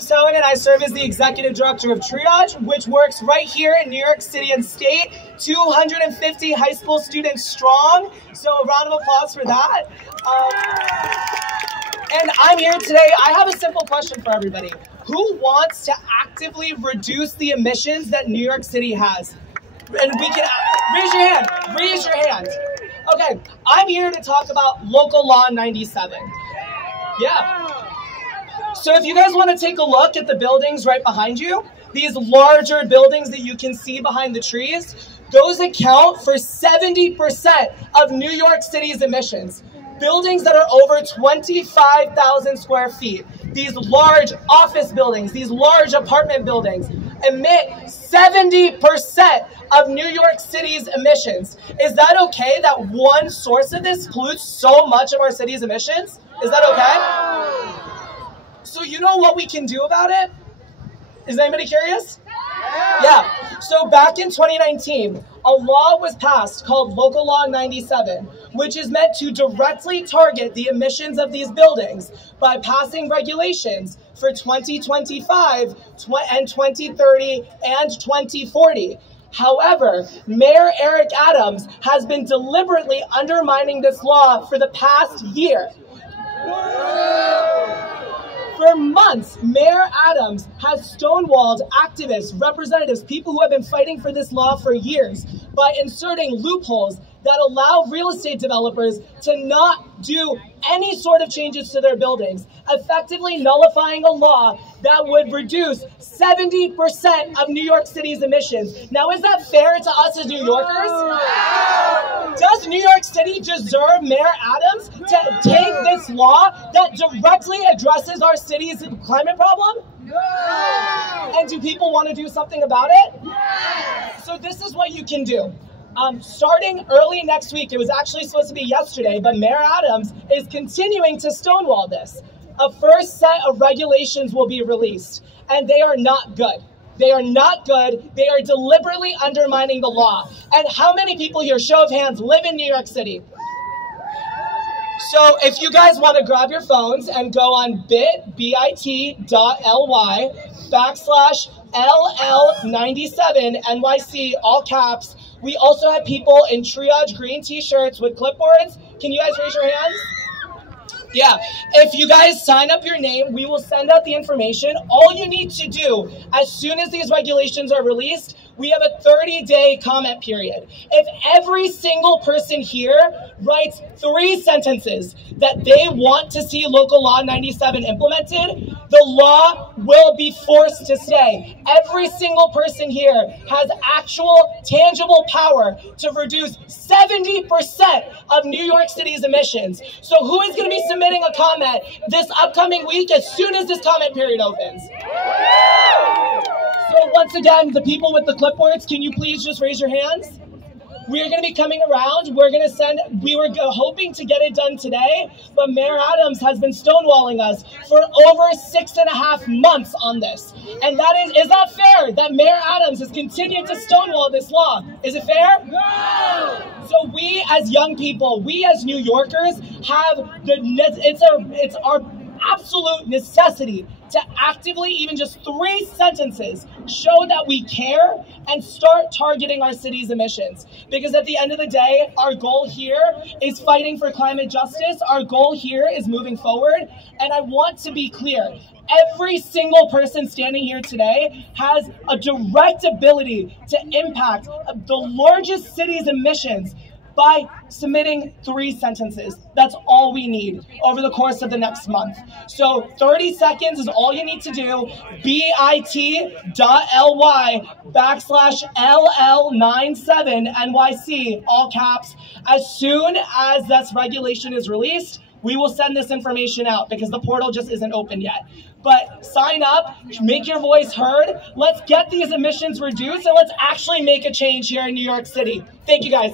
Sohn, and I serve as the Executive Director of Triage, which works right here in New York City and State, 250 high school students strong, so a round of applause for that. And I'm here today. I have a simple question for everybody. Who wants to actively reduce the emissions that New York City has? And we can, raise your hand, raise your hand. Okay, I'm here to talk about Local Law 97. Yeah. So if you guys want to take a look at the buildings right behind you, these larger buildings that you can see behind the trees, those account for 70% of New York City's emissions. Buildings that are over 25,000 square feet, these large office buildings, these large apartment buildings, emit 70% of New York City's emissions. Is that okay that one source of this pollutes so much of our city's emissions? Is that okay? So you know what we can do about it? Is anybody curious? Yeah. So back in 2019, a law was passed called Local Law 97, which is meant to directly target the emissions of these buildings by passing regulations for 2025 and 2030 and 2040. However, Mayor Eric Adams has been deliberately undermining this law for the past year. For months, Mayor Adams has stonewalled activists, representatives, people who have been fighting for this law for years by inserting loopholes that allow real estate developers to not do any sort of changes to their buildings, effectively nullifying a law that would reduce 70% of New York City's emissions. Now, is that fair to us as New Yorkers? Does New York City deserve Mayor Adams to take this law that directly addresses our city's climate problem? No! And do people want to do something about it? Yes! So this is what you can do. Starting early next week, it was actually supposed to be yesterday, but Mayor Adams is continuing to stonewall this. A first set of regulations will be released, and they are not good. They are not good. They are deliberately undermining the law. And how many people here, show of hands, live in New York City? So if you guys want to grab your phones and go on bit.ly/LL97 NYC, all caps. We also have people in Triage green t-shirts with clipboards. Can you guys raise your hands? Yeah, if you guys sign up your name, we will send out the information. All you need to do, as soon as these regulations are released, we have a 30-day comment period. If every single person here writes 3 sentences that they want to see Local Law 97 implemented, the law will be forced to stay. Every single person here has actual, tangible power to reduce 70% of New York City's emissions. So who is going to be submitting a comment this upcoming week as soon as this comment period opens? So once again, the people with the clipboards, can you please just raise your hands? We're going to be coming around. We're going to send, we were hoping to get it done today, but Mayor Adams has been stonewalling us for over 6.5 months on this. And that is that fair that Mayor Adams has continued to stonewall this law? Is it fair? No! So we as young people, we as New Yorkers have it's our absolute necessity to actively, even just 3 sentences, show that we care and start targeting our city's emissions. Because at the end of the day, our goal here is fighting for climate justice. Our goal here is moving forward. And I want to be clear, every single person standing here today has a direct ability to impact the largest city's emissions by submitting 3 sentences. That's all we need over the course of the next month. So 30 seconds is all you need to do. bit.ly/LL97 NYC, all caps. As soon as this regulation is released, we will send this information out because the portal just isn't open yet. But sign up, make your voice heard. Let's get these emissions reduced and let's actually make a change here in New York City. Thank you guys.